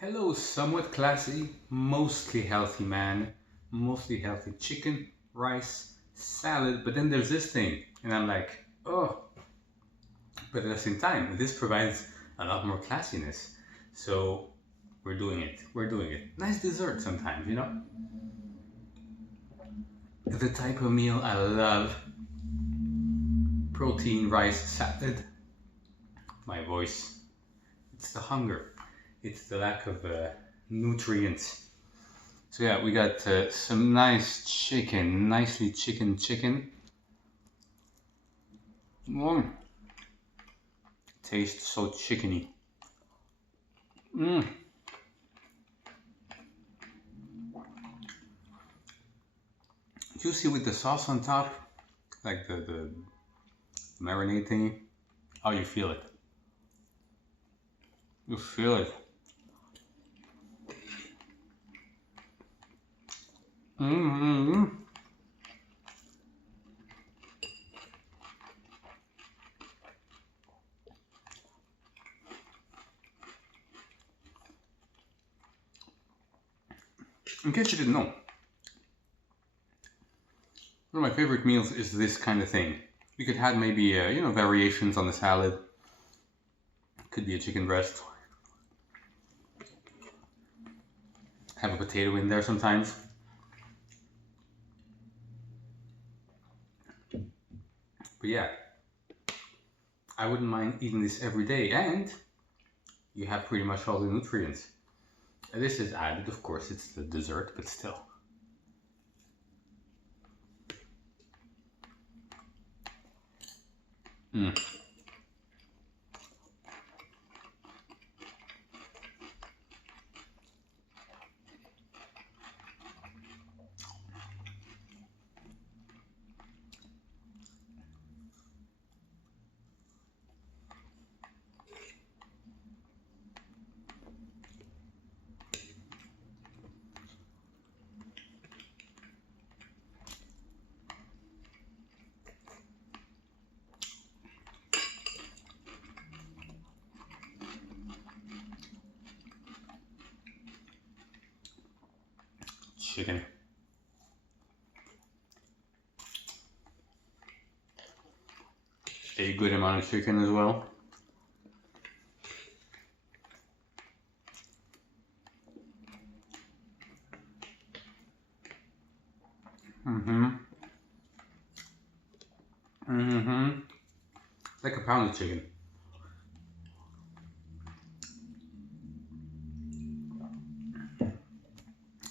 Hello, somewhat classy, mostly healthy man, mostly healthy chicken, rice, salad, but then there's this thing, and I'm like, oh, but at the same time, this provides a lot more classiness. So we're doing it. We're doing it. Nice dessert sometimes, you know? The type of meal I love: protein, rice, salad. My voice. It's the hunger. It's the lack of nutrients. So yeah, we got some nice chicken, nicely chicken. Mm. Tastes so chickeny. Mm. Juicy with the sauce on top, like the marinade thingy. Oh, you feel it. You feel it. Mm-hmm. In case you didn't know, one of my favorite meals is this kind of thing. You could have maybe variations on the salad. Could be a chicken breast. Have a potato in there sometimes. But yeah, I wouldn't mind eating this every day, and you have pretty much all the nutrients. And this is added, of course, it's the dessert, but still. Mm. Chicken. A good amount of chicken as well. Like a pound of chicken.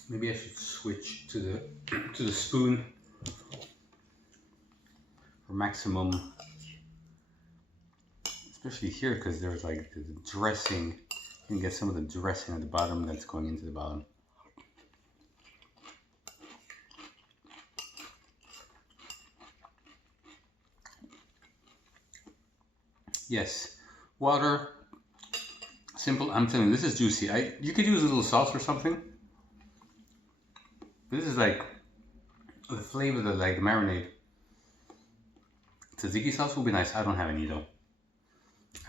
Maybe I should switch to the to the spoon for maximum, especially here because there's like the dressing. You can get some of the dressing at the bottom that's going into the bottom. Yes, water, simple. I'm telling you, this is juicy. You could use a little sauce or something. This is like the flavor, the marinade. Tzatziki sauce would be nice. I don't have any though.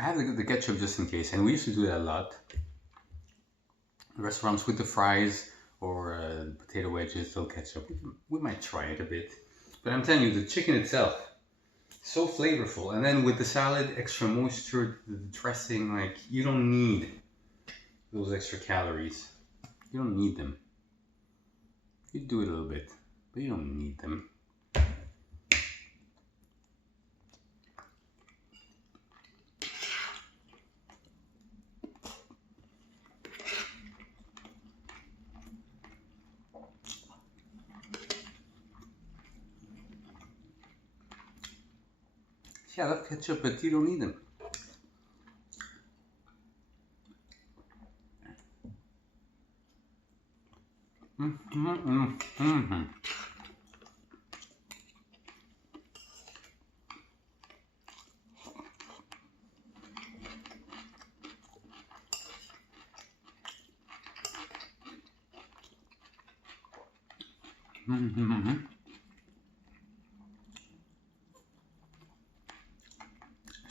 I have the ketchup just in case, and we used to do that a lot. Restaurants with the fries or potato wedges, they'll ketchup. We might try it a bit, but I'm telling you, the chicken itself, so flavorful, and then with the salad, extra moisture, the dressing, like you don't need those extra calories. You don't need them. You do it a little bit, but you don't need them. Yeah, I love ketchup, but you don't need them.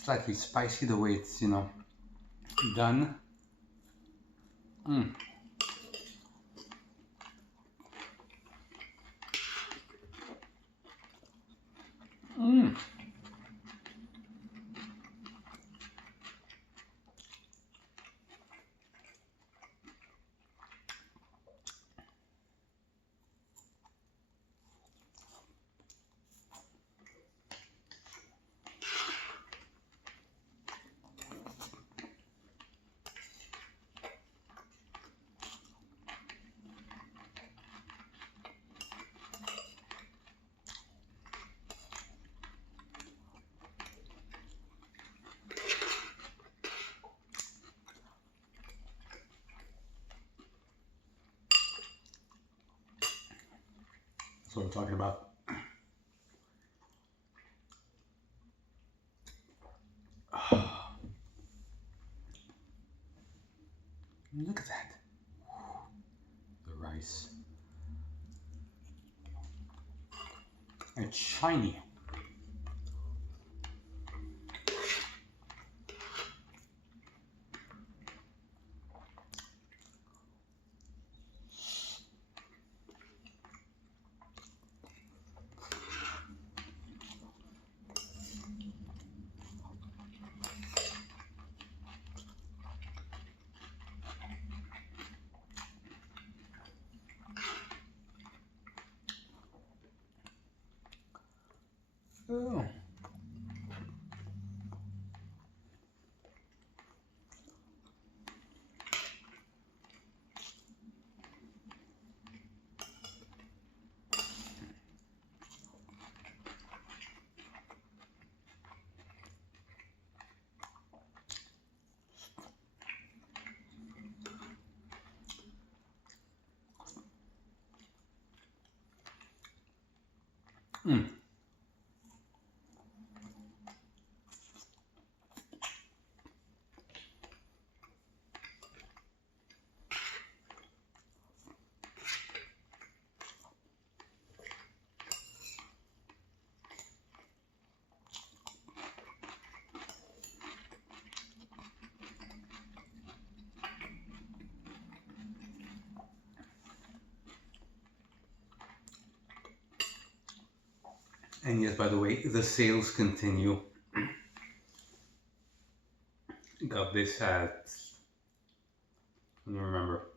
Slightly spicy the way it's, done. Mm. Mm. That's what I'm talking about. Look at that. The rice. It's shiny. Oh. Mm. And yes, by the way, the sales continue. Got this at, I don't remember,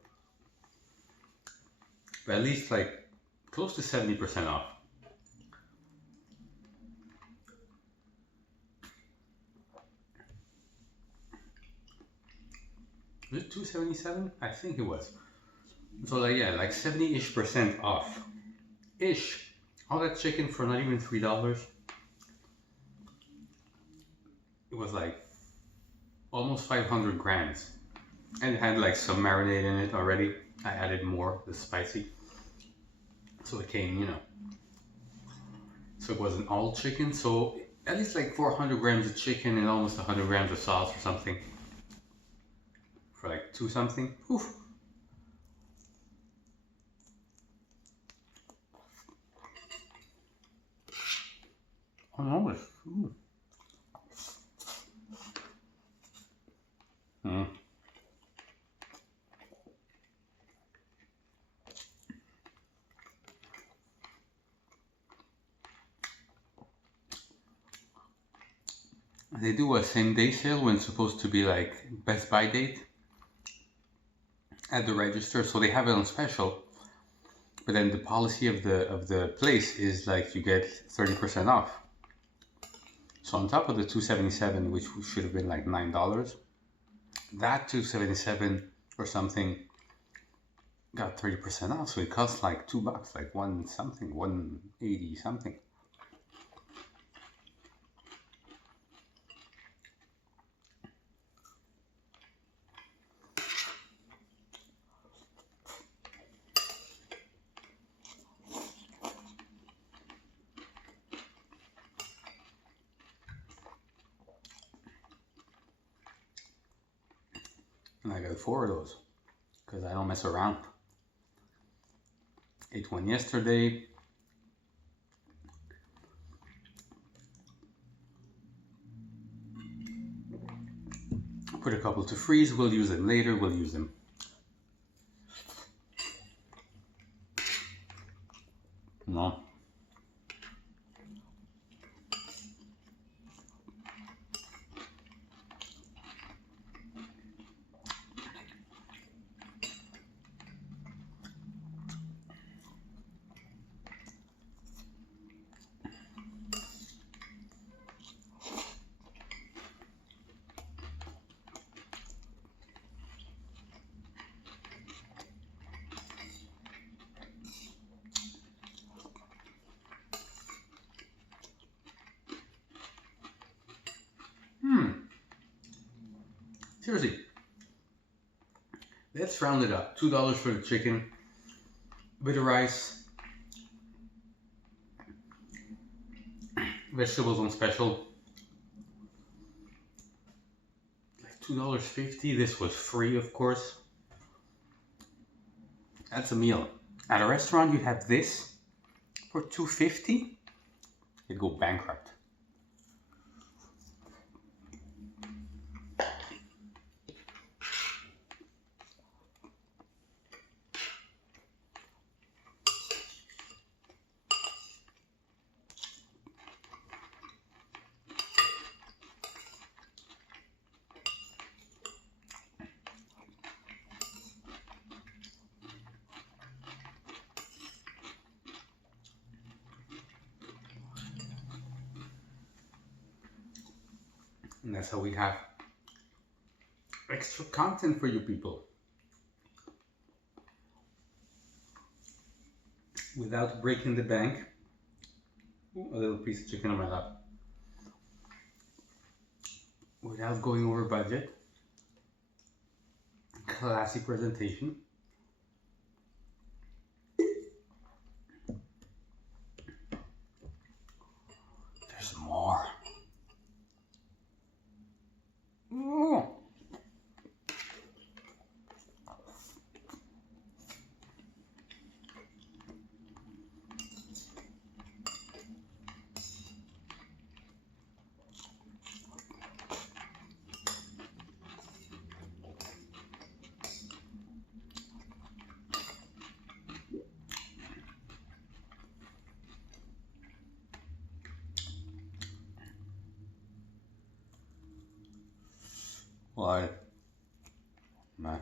but at least like close to 70% off. Was it 277? I think it was. So like yeah, like 70-ish% off. Ish. All that chicken for not even $3. It was like almost 500 grams. And it had like some marinade in it already. I added more, the spicy. So it came, you know. So it wasn't all chicken. So at least like 400 grams of chicken and almost 100 grams of sauce or something. For like two something. Oof. Oh no. Mm. They do a same day sale when it's supposed to be like Best Buy date at the register, so they have it on special. But then the policy of the place is like you get 30% off. So on top of the $277, which should have been like $9, that $277 or something got 30% off. So it cost like $2, like one something, 180 something. And I got 4 of those because I don't mess around. Ate one yesterday. Put a couple to freeze. We'll use them later. We'll use them No. Seriously, let's round it up. $2 for the chicken, bit of rice, vegetables on special. Like $2.50. This was free, of course. That's a meal. At a restaurant, you'd have this for $2.50. You'd go bankrupt. And that's how we have extra content for you people. Without breaking the bank. Ooh, a little piece of chicken on my lap. Without going over budget. Classy presentation. There's more. Ooh. Why? Man.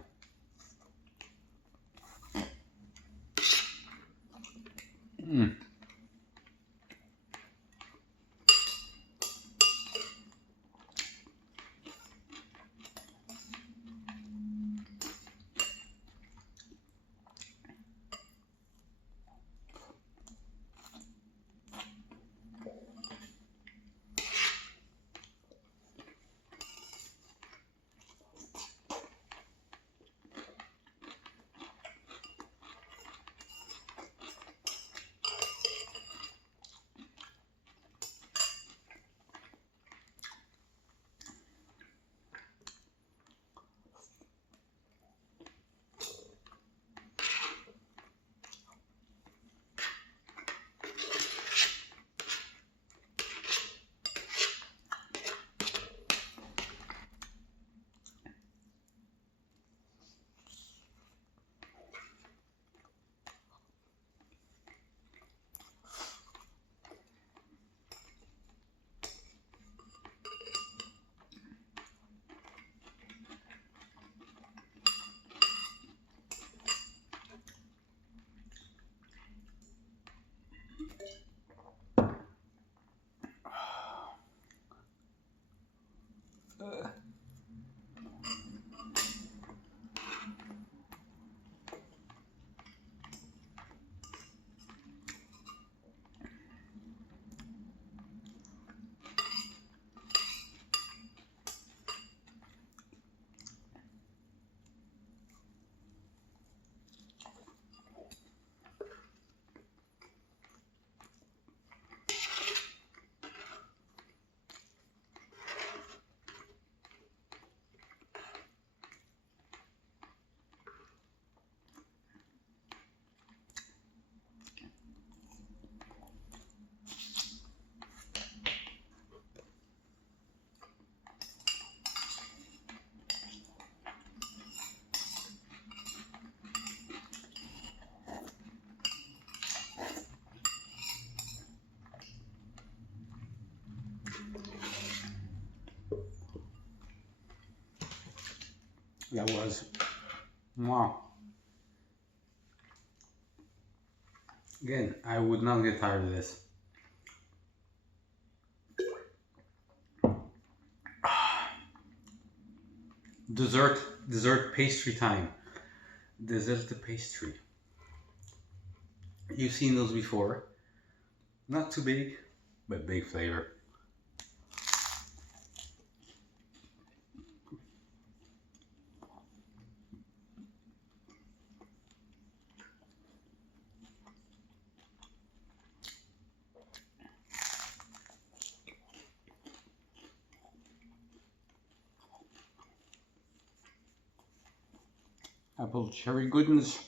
that was. Wow. Again, I would not get tired of this. Dessert pastry time. Dessert pastry. You've seen those before. Not too big, but big flavor. Apple cherry goodness.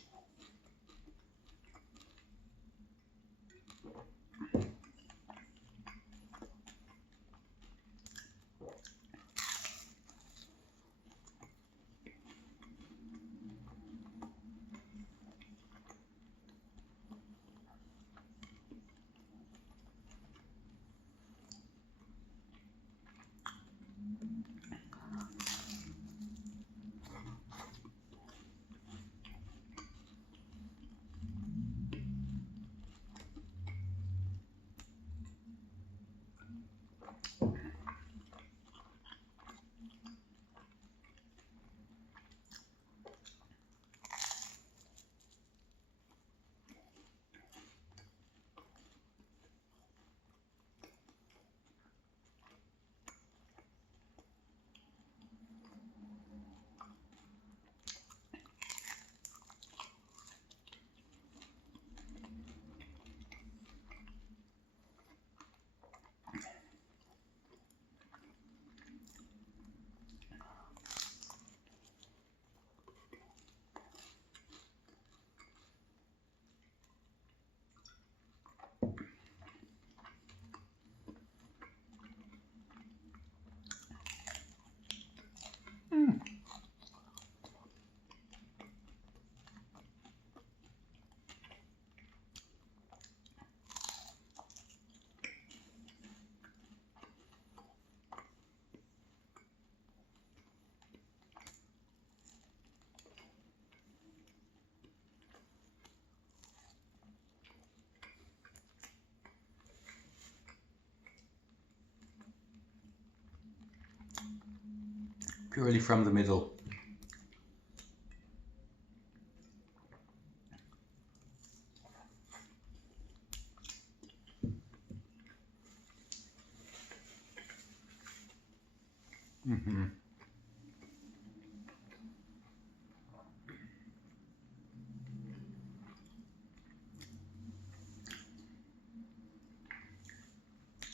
Purely from the middle.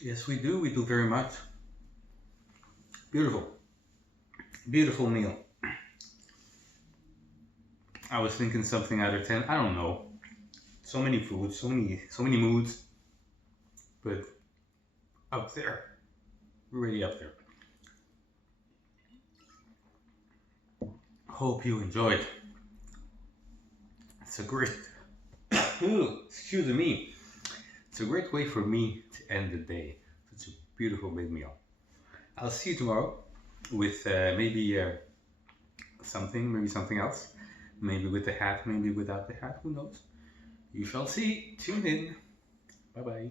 Yes, we do very much. Beautiful. Beautiful meal. I was thinking something out of 10. I don't know. So many foods, so many moods. But up there. Really up there. Hope you enjoyed. It's a great excuse me. It's a great way for me to end the day. Such a beautiful big meal. I'll see you tomorrow with maybe something else. Maybe with the hat, maybe without the hat, who knows? You shall see. Tune in. Bye bye.